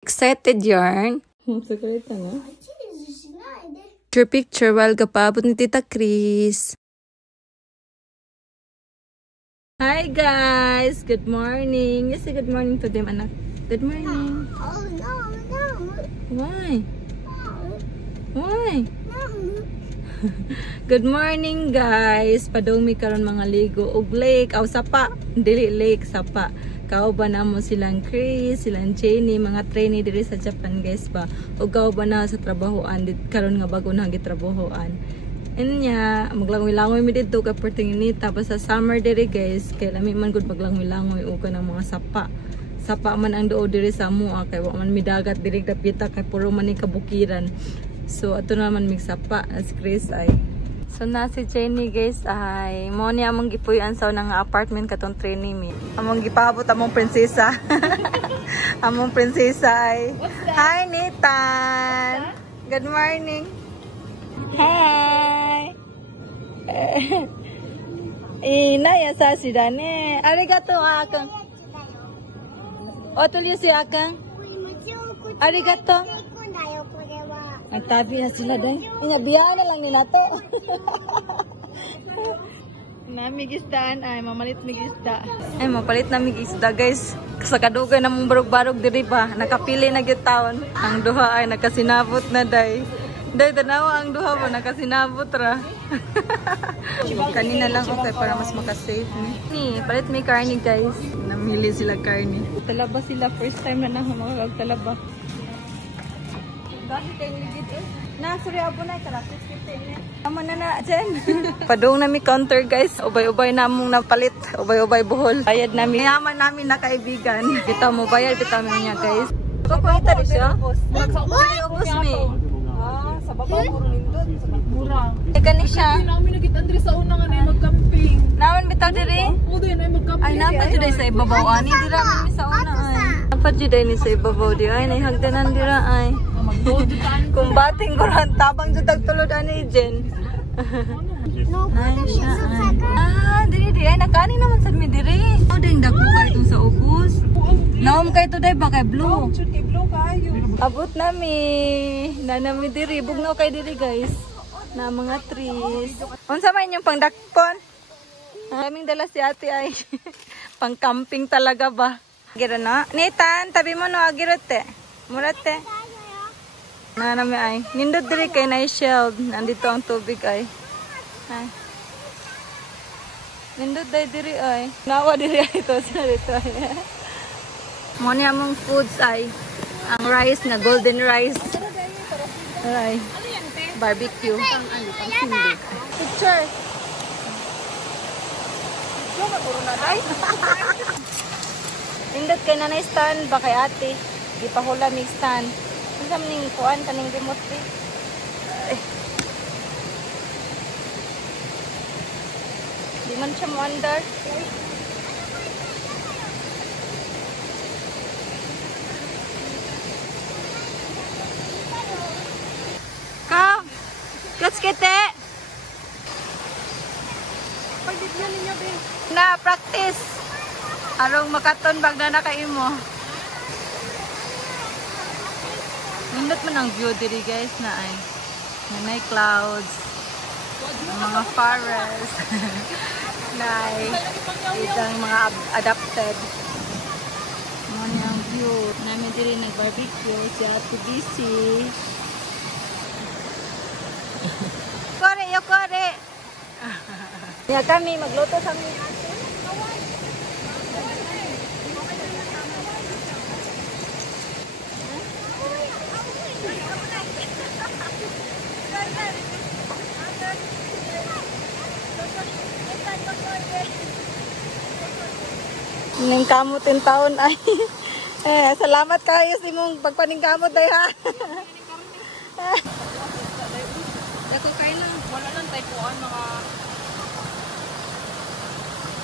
Excited yarn. Sakurita na. Picture while kapabot ni Tita Chris. Hi guys! Good morning. You say good morning to them, anak. Good morning. Oh, no. Why? Why? Good morning guys. Padumi karon mga ligo og lake. Aw sapa. Dili lake, sapa. Kauban na mo silang Chris, silang Jenny, mga trainee diri sa Japan guys ba. O kauban na sa trabahoan dit karon nga bago na gitrabahoan. Inya, maglangoy-langoy mi dito kay perting ini tapos sa summer diri guys, kay lami man gud maglangoy-langoy o kanang mga sapa. Sapa man ang duo diri sa amoa kay wa man mi dagat diri dapita kay puro man ni kabukiran. So ato naman mig sapa as Chris ay. So na si Jenny guys ay mo ni among gipuy-an sa nga apartment katong trainee mi. Among gipabot among prinsesa. Among prinsesa ay. Hi Nathan. Good morning. Hi. Inaya sa si Dane. Arigato akang. Otulyo si akang. Arigato. Ang tabi na sila dahil. Nga biyahan na lang ni nato. Namigisdaan ay mamalit migisda. Ay mapalit na migisda guys. Sa kadugay na mong barog-barog diri pa. Nakapili na gyud taon. Ang duha ay nakasinabot na day. Day tanawa ang duha ba nakasinabot ra. Kanina lang okay para mas makasave ni. Palit may karni guys. Namili sila karni. Talaba sila first time na mga talaba. Na, sorry abo na, karatis kita ini. Tama na Jen. Padung nami counter guys. Ubay-ubay namong napalit. Ubay-ubay buhol. Bayad namin. Yaman namin na kaibigan. Kita mo bayad, kita mo niya guys. Kukuita rin siya? Ubus mi. Sa baba ko rin doon. Murang. Ika ni siya. Hindi namin nagkita sa una nga na mag-camping. Naman bitaw diri? Oo, doon ay mag-camping. Ay, napat diri sa ibabaw. Ani, dira mi sa una ay. Napat diri ni sa ibabaw di ay. Naihagdanan dira ay. Kung bating ko rin, tabang dyan tagtulod ani Jen. Ay siya ay. Ah, diri ay. Nakani naman sa mi diri. O, dahil dako ka itong sa ubus. Naom kayo to dahil ba kay blue? Abot nami. Nanami diri. Bugnaw kayo diri guys. Na mga trees. Unsa man yung pangdakpon? Kaming dala si ate ay. Pang camping talaga ba? Gira na. Nathan, tabi mo no agirote. Murate. Na nami ay. Nindot diri kay na shield. Nandito ang tubig ay. Ay. Nindot diri ay. Nawa diri ay to sa dito ay. Mo ni among foods ay ang rice na golden rice. Ay. Barbecue. Picture. Nindot kay nanay stand ba kay ate. Gipahula mig stand. Isa maning kuan kaning remote eh. Di man siya mo-under. Ka! Let's get it! Pagdibyan ninyo, be. Na, practice! Arong makaton bag na nakaimo. Nindot man ang view diri guys na ay may clouds, mga forest, na ay itang mga adapted. Mo ni ang view. Namin diri nag-barbecue si Ate BC. Kore, yo kore! Ya kami magluto sa aming ate. Ning kamot in taon ay. Salamat kayo sa imong pagpaningkamot day ha. Dako kay lang. Wala lang tayo kuhan mga...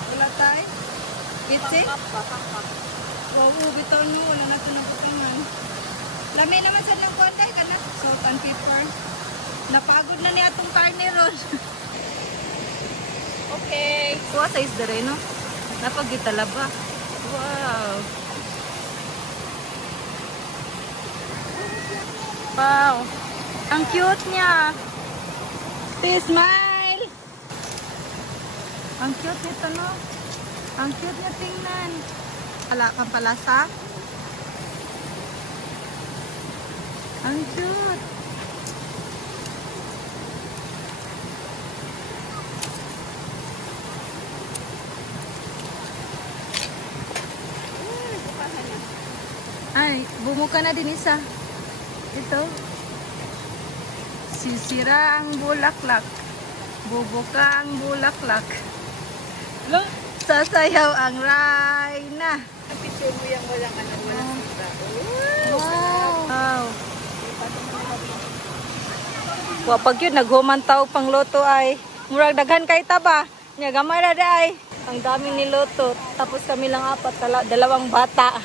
Wala tay. Gitsi? Patang. Wow, bitaw nyo. Wala na ito nabutangan. Lami naman sa nang kuhan day. Kana salt and pepper. Napagod na ni atong karne ron. Okay. Kuha sa isda rin, no? Napagitala ba? Wow. Wow. Ang cute niya. Smile. Ang cute nito, no? Ang cute niya tingnan. Wala kang palasa. Ang cute. Ay, bumuka na din isa. Ito. Sisira ang bulaklak. Bubuka ang bulaklak. Sasayaw ang Rayna. Picture mo yung walang ano, walang sira. Wow. Wapag yun, naghumantaw pang loto ay. Murag daghan kay taba. Nya gamay ra ay. Ang dami ni loto. Tapos kami lang apat, dalawang bata.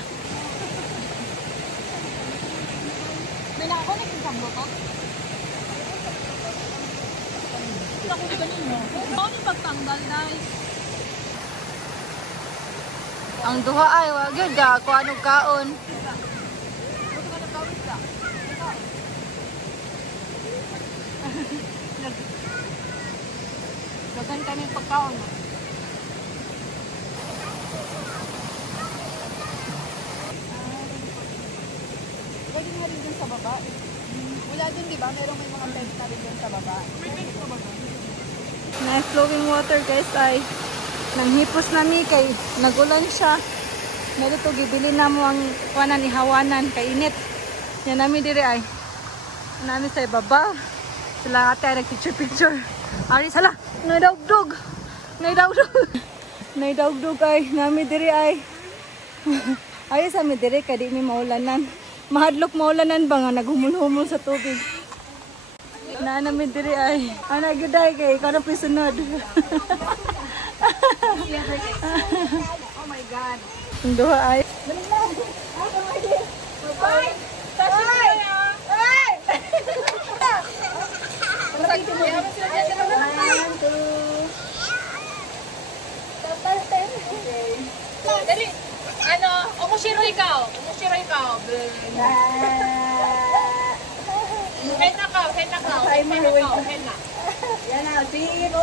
May nakakonek yung sablo ko? Ako na ganun mo. Bakit yung pagtanggal, guys? Ang duha ay, wag yun ga, kung anong kaon. Dagan kami pagkaon. Pwede nga rin dun sa baba. Wala dun, di ba? Merong may mga peg na rin dun sa baba. Nice flowing water guys ay. Nanghipos nami kay nagulan siya. Narito gibili na mo ang kuanan ni hawanan kay init. Yan nami dire ay. Nami sa baba. Sila ate ay nag-picture. Ari sala, naidawdog. Naidawdog ay nami dire ay. Ay sa mi dire kay di mi maulanan. Mahadlok maulanan ba nga naghumul-humul sa tubig. Na nami dire ay. Ana giday kay kana pisunod. Oh my God. Ang duha ay. Dali. Ano? Umushiro ikaw. Henna ka. Henna. Yan na, 3, 2, 1.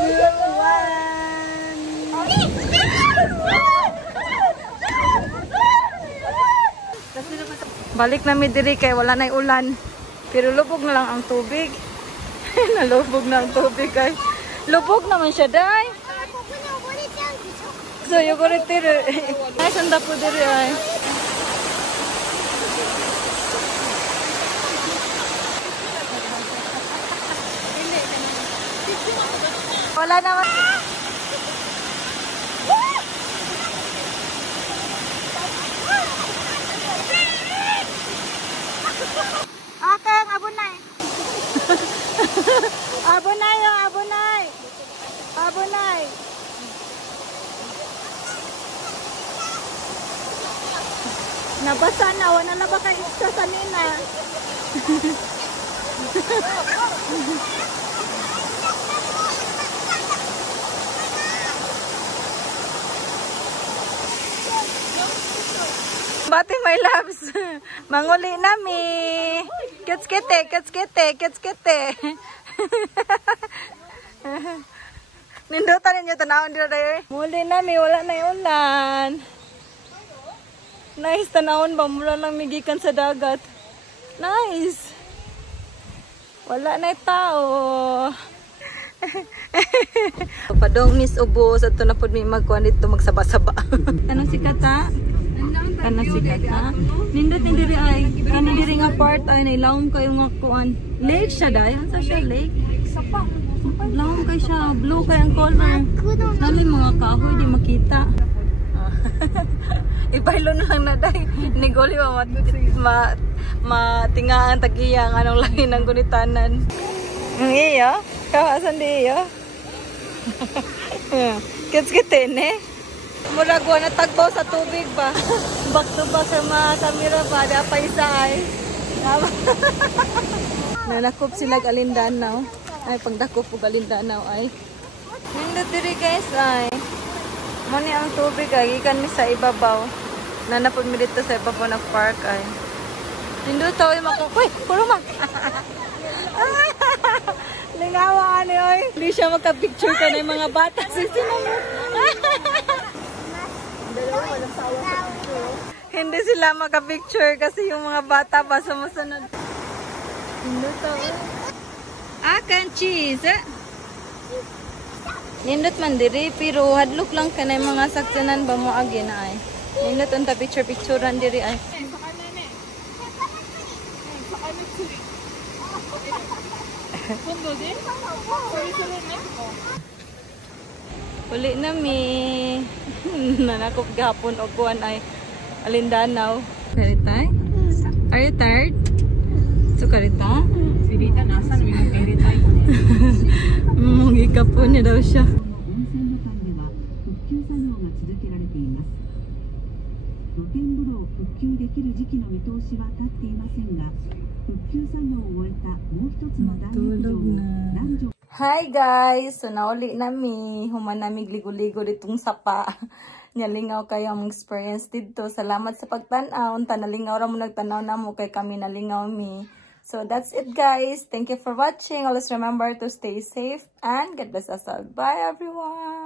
Balik namin diri kay wala na ulan. Pero lubog na lang ang tubig. Nalubog na ang tubig ay. Lubog naman siya, day. So, yung kuritiro. Ay, sanda po diri ay. Wala naman. Akang, abunay. Abunay. Nabasa na, wala na ba kayo sa sanina? Bati my loves. Manguli nami. Kits-kite. Nindutan ninyo tanawon dito dayo. Muli nami, wala na yung ulan. Nice, tanawon ba? Mula lang migikan sa dagat. Nice. Wala na yung tao. Padong Miss Ubos at ito na po may magkuhan dito magsaba-saba. Ano si Kata? Kana si Kata? Nindot ni diri ay. Kani diri nga part ay nailawom kayo nga kuan. Lake siya dahil. Sa siya lake? Sapa. Lawom kayo siya. Blue kayo ang color. Nali mga kahoy di makita. Ipahilo na lang na day. Nigoli matingaan tagiyang anong lahi ng gunitanan. Ang iyo? Kawasan di iyo? Kits-kitin eh. Muragwa na tagbaw sa tubig ba? Back to back sa mga kamera ba? Dapa isa ay. Nanakop sila Galindanaw. Ay, pagdakop po Galindanaw ay. Nindot diri guys ay. Mani ang tubig ay. Ikan mi sa ibabaw. Nanapod mi dito sa ibabaw ng park ay. Nindot to ay makukuy. Puro ma. Lingawa ni oy. Hindi siya magka-picture ka ng mga bata sa sinunod. Hindi sila magka-picture kasi yung mga bata pa sumusunod. Nindot to. Akan cheese. Nindot man diri pero hadlok lang ka na yung mga saksanan ba mo agi na ay. Nindot unta picture-picturean diri ay. Uli na mi. Nanakop gapon o kuan ay Alindanaw. Karitay? Are you tired? So karita? Sirita, nasan? May karitay ko niya. Gikapon niya daw siya. Hi guys! So nauli nami. Human nami ligo-ligo ditong sapa. Nalingaw kayo ang experience dito. Salamat sa pagtanaw. Nalingaw ra mo nagtanaw na mo kay kami nalingaw mi. So that's it guys. Thank you for watching. Always remember to stay safe and God bless us all. Bye everyone!